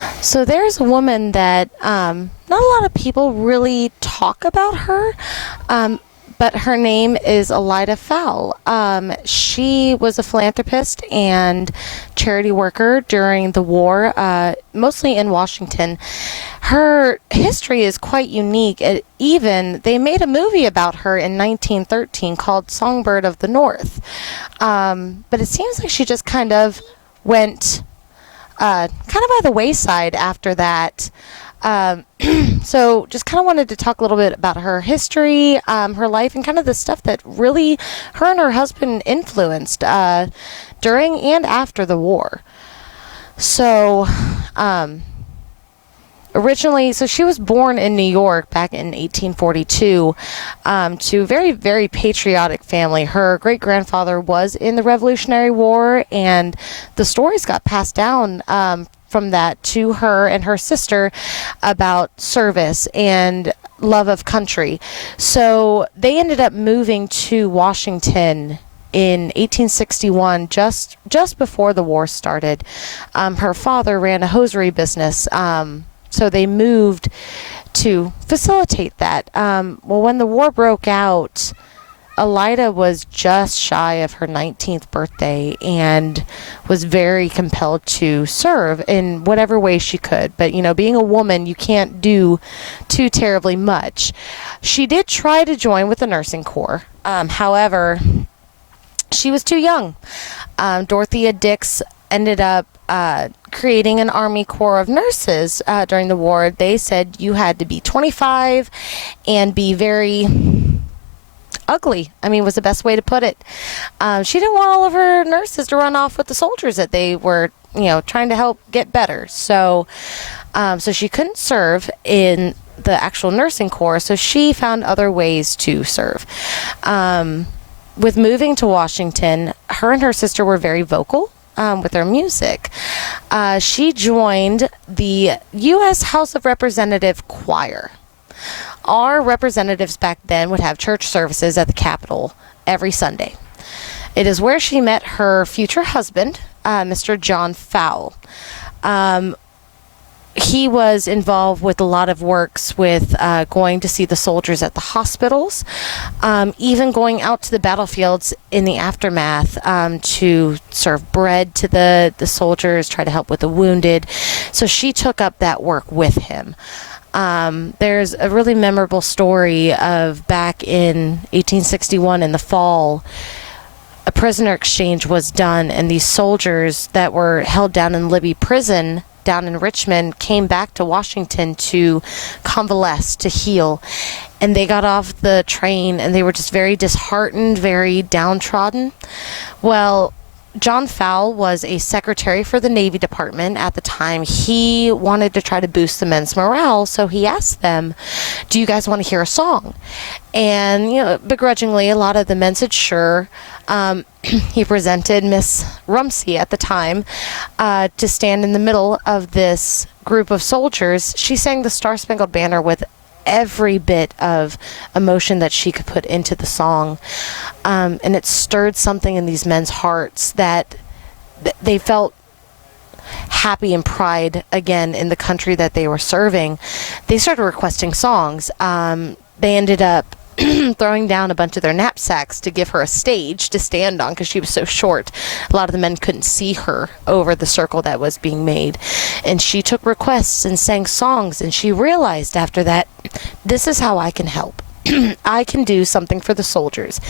So there's a woman that not a lot of people really talk about her, but her name is Elida Fowle. She was a philanthropist and charity worker during the war, mostly in Washington. Her history is quite unique. Even they made a movie about her in 1913 called Songbird of the North. But it seems like she just kind of went kind of by the wayside after that. So just kind of wanted to talk a little bit about her history, her life, and kind of the stuff that really her and her husband influenced during and after the war. So originally, so she was born in New York back in 1842 to a very, very patriotic family. Her great-grandfather was in the Revolutionary War, and the stories got passed down from that to her and her sister about service and love of country. So they ended up moving to Washington in 1861, just before the war started. Her father ran a hosiery business, so they moved to facilitate that. Well, when the war broke out, Elida was just shy of her 19th birthday and was very compelled to serve in whatever way she could. But, you know, being a woman, you can't do too terribly much. She did try to join with the nursing corps. However, she was too young. Dorothea Dix ended up creating an Army Corps of Nurses during the war. They said you had to be 25 and be very ugly, was the best way to put it. She didn't want all of her nurses to run off with the soldiers that they were, trying to help get better. So she couldn't serve in the actual nursing corps, so she found other ways to serve. With moving to Washington, her and her sister were very vocal with their music. She joined the U.S. House of Representatives choir. Our representatives back then would have church services at the Capitol every Sunday. It is where she met her future husband, Mr. John Fowle. He was involved with a lot of works with going to see the soldiers at the hospitals, even going out to the battlefields in the aftermath to serve bread to the soldiers, try to help with the wounded. So she took up that work with him. There's a really memorable story of back in 1861 in the fall, a prisoner exchange was done, and these soldiers that were held down in Libby prison down in Richmond came back to Washington to convalesce, to heal. And they got off the train and they were just very disheartened, very downtrodden. Well, John Fowle was a secretary for the Navy Department at the time. He wanted to try to boost the men's morale, so he asked them, do you guys want to hear a song? And, begrudgingly, a lot of the men said sure. He presented Miss Rumsey at the time to stand in the middle of this group of soldiers. She sang the Star-Spangled Banner with every bit of emotion that she could put into the song. And it stirred something in these men's hearts that they felt happy and pride again in the country that they were serving. They started requesting songs. They ended up throwing down a bunch of their knapsacks to give her a stage to stand on because she was so short. A lot of the men couldn't see her over the circle that was being made. And she took requests and sang songs, and she realized after that, this is how I can help. I can do something for the soldiers.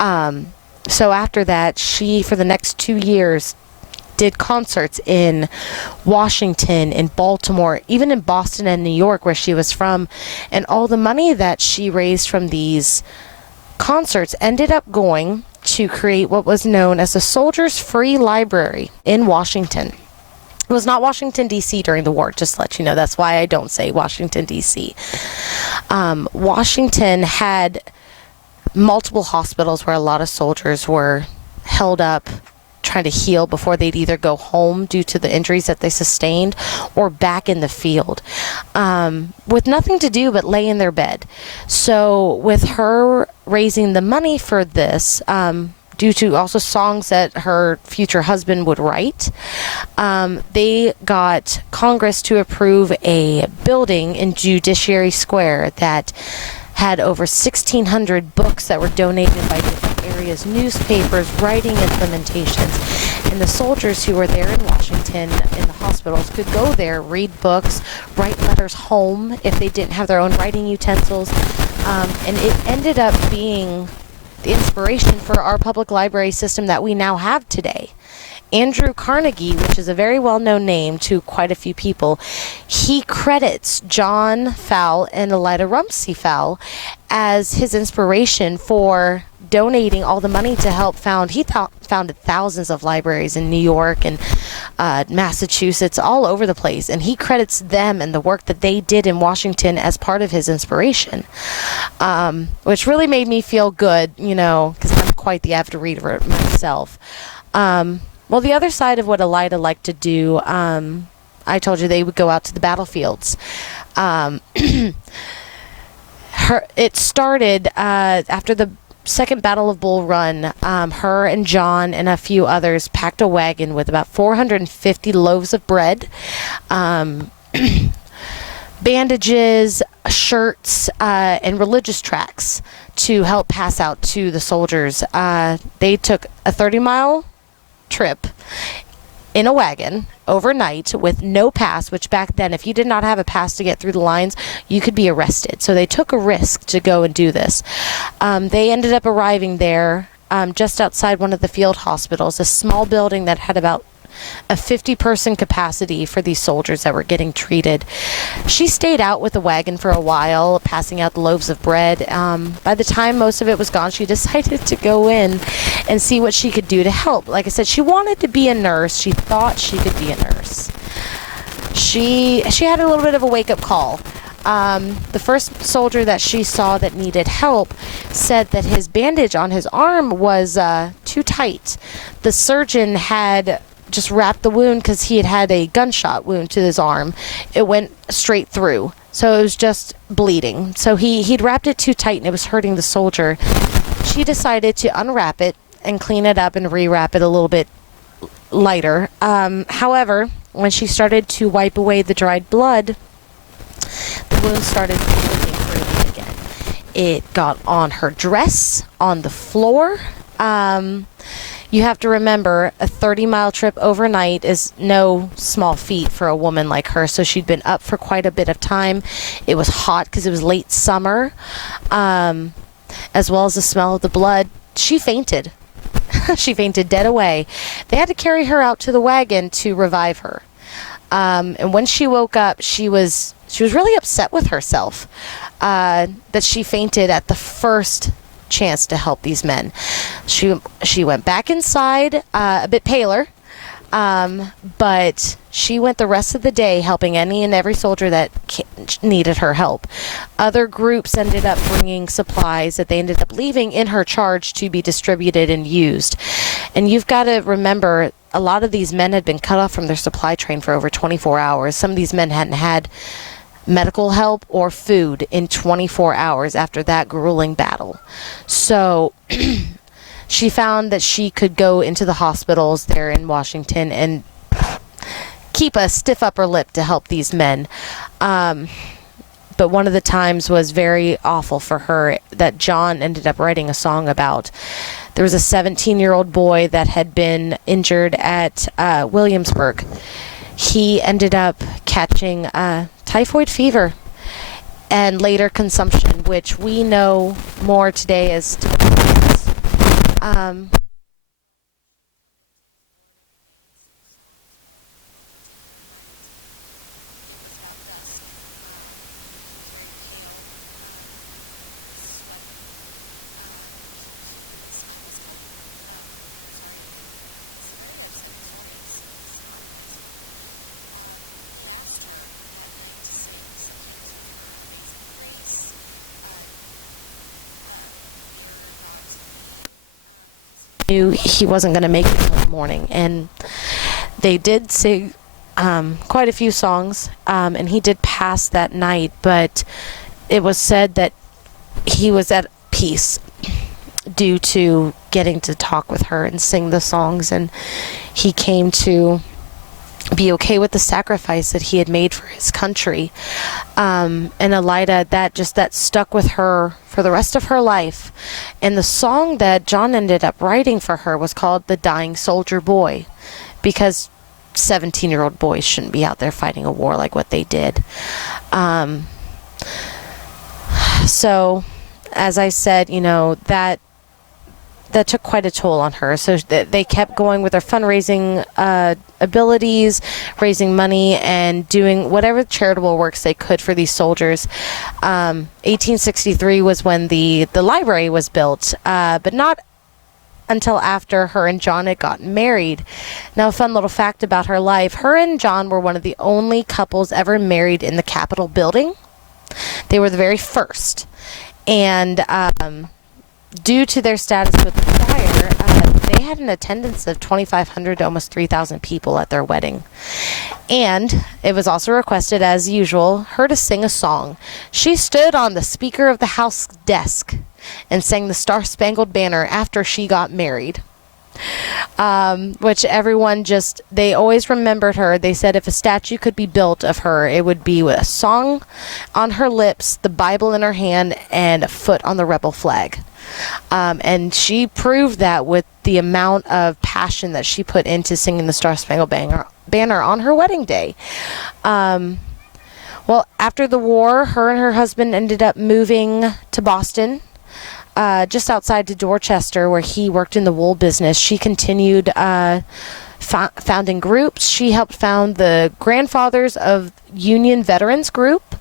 So after that, she, for the next 2 years, did concerts in Washington, in Baltimore, even in Boston and New York, where she was from. And all the money that she raised from these concerts ended up going to create what was known as the Soldiers Free Library in Washington. It was not Washington, D.C. during the war, just to let you know. That's why I don't say Washington, D.C. Washington had multiple hospitals where a lot of soldiers were held up trying to heal before they'd either go home due to the injuries that they sustained or back in the field with nothing to do but lay in their bed. So with her raising the money for this, due to also songs that her future husband would write. They got Congress to approve a building in Judiciary Square that had over 1,600 books that were donated by different areas, newspapers, writing implementations, and the soldiers who were there in Washington in the hospitals could go there, read books, write letters home if they didn't have their own writing utensils, and it ended up being the inspiration for our public library system that we now have today. Andrew Carnegie, which is a very well-known name to quite a few people, he credits John Fowle and Elida Rumsey Fowle as his inspiration for donating all the money to help found. He founded thousands of libraries in New York and Massachusetts, all over the place, and he credits them and the work that they did in Washington as part of his inspiration, which really made me feel good, because I'm quite the avid reader myself. Well, the other side of what Elida liked to do, I told you they would go out to the battlefields. It started after the Second Battle of Bull Run. Her and John and a few others packed a wagon with about 450 loaves of bread, bandages, shirts, and religious tracts to help pass out to the soldiers. They took a 30-mile trip in a wagon overnight with no pass, which back then, if you did not have a pass to get through the lines, you could be arrested. So they took a risk to go and do this. They ended up arriving there just outside one of the field hospitals, a small building that had about a 50-person capacity for these soldiers that were getting treated. She stayed out with the wagon for a while, passing out the loaves of bread. By the time most of it was gone, she decided to go in and see what she could do to help. Like I said, she wanted to be a nurse. She thought she could be a nurse. She had a little bit of a wake-up call. The first soldier that she saw that needed help said that his bandage on his arm was too tight. The surgeon had just wrapped the wound because he had a gunshot wound to his arm. It went straight through, so it was just bleeding. So he'd wrapped it too tight and it was hurting the soldier. She decided to unwrap it and clean it up and rewrap it a little bit lighter. However, when she started to wipe away the dried blood, the wound started bleeding through again. It got on her dress, on the floor. You have to remember, a 30-mile trip overnight is no small feat for a woman like her. So she'd been up for quite a bit of time. It was hot because it was late summer, as well as the smell of the blood. She fainted. She fainted dead away. They had to carry her out to the wagon to revive her. And when she woke up, she was really upset with herself that she fainted at the first chance to help these men. She went back inside, a bit paler, but she went the rest of the day helping any and every soldier that needed her help. Other groups ended up bringing supplies that they ended up leaving in her charge to be distributed and used. And you've got to remember, a lot of these men had been cut off from their supply train for over 24 hours. Some of these men hadn't had medical help or food in 24 hours after that grueling battle. So she found that she could go into the hospitals there in Washington and keep a stiff upper lip to help these men. But one of the times was very awful for her that John ended up writing a song about. There was a 17-year-old boy that had been injured at Williamsburg. He ended up catching typhoid fever and later consumption, which we know more today as tuberculosis. Knew he wasn't going to make it until the morning, and they did sing quite a few songs, and he did pass that night, but it was said that he was at peace due to getting to talk with her and sing the songs, and he came to be okay with the sacrifice that he had made for his country. And Elida, that stuck with her for the rest of her life. And the song that John ended up writing for her was called "The Dying Soldier Boy," because 17-year-old boys shouldn't be out there fighting a war like what they did. So, as I said, that took quite a toll on her. So they kept going with their fundraising abilities, raising money, and doing whatever charitable works they could for these soldiers. 1863 was when the library was built, but not until after her and John had gotten married. Now, a fun little fact about her life: her and John were one of the only couples ever married in the Capitol building. They were the very first. And due to their status with the choir, they had an attendance of 2,500 to almost 3,000 people at their wedding. And it was also requested, as usual, her to sing a song. She stood on the Speaker of the House desk and sang the Star-Spangled Banner after she got married. Which everyone they always remembered her. They said if a statue could be built of her, it would be with a song on her lips, the Bible in her hand, and a foot on the rebel flag. And she proved that with the amount of passion that she put into singing the Star-Spangled Banner on her wedding day. Well, after the war, her and her husband ended up moving to Boston, just outside to Dorchester, where he worked in the wool business. She continued founding groups. She helped found the Grandfathers of Union Veterans Group.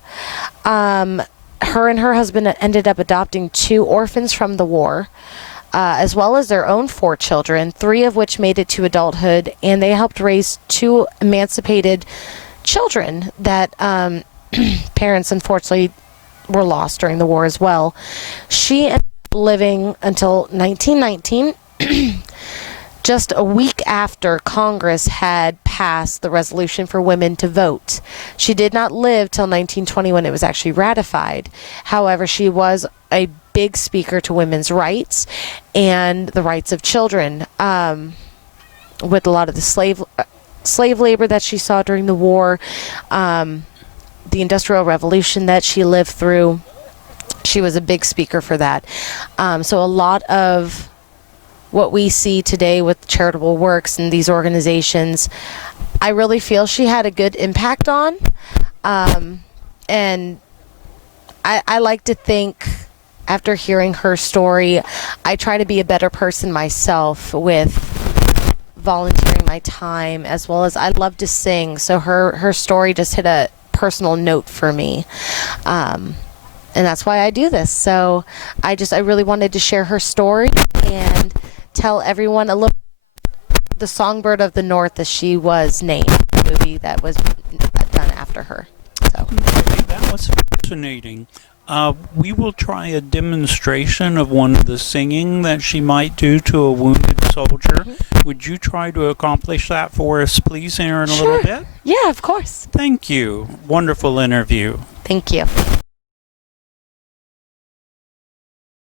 Her and her husband ended up adopting 2 orphans from the war, as well as their own 4 children, 3 of which made it to adulthood, and they helped raise 2 emancipated children that parents unfortunately were lost during the war as well. She ended up living until 1919, just a week after Congress had passed the resolution for women to vote. She did not live till 1920 when it was actually ratified. However, she was a big speaker to women's rights and the rights of children, with a lot of the slave labor that she saw during the war, the Industrial Revolution that she lived through. She was a big speaker for that. So a lot of what we see today with charitable works and these organizations, I really feel she had a good impact on. And I like to think, after hearing her story, I try to be a better person myself with volunteering my time, as well as I love to sing. So her story just hit a personal note for me. And that's why I do this. So I really wanted to share her story and tell everyone a little the Songbird of the North, as she was named, the movie that was done after her. So that was fascinating. We will try a demonstration of one of the singing that she might do to a wounded soldier. Mm-hmm. Would you try to accomplish that for us, please, here in a little bit? Yeah, of course. Thank you. Wonderful interview. Thank you.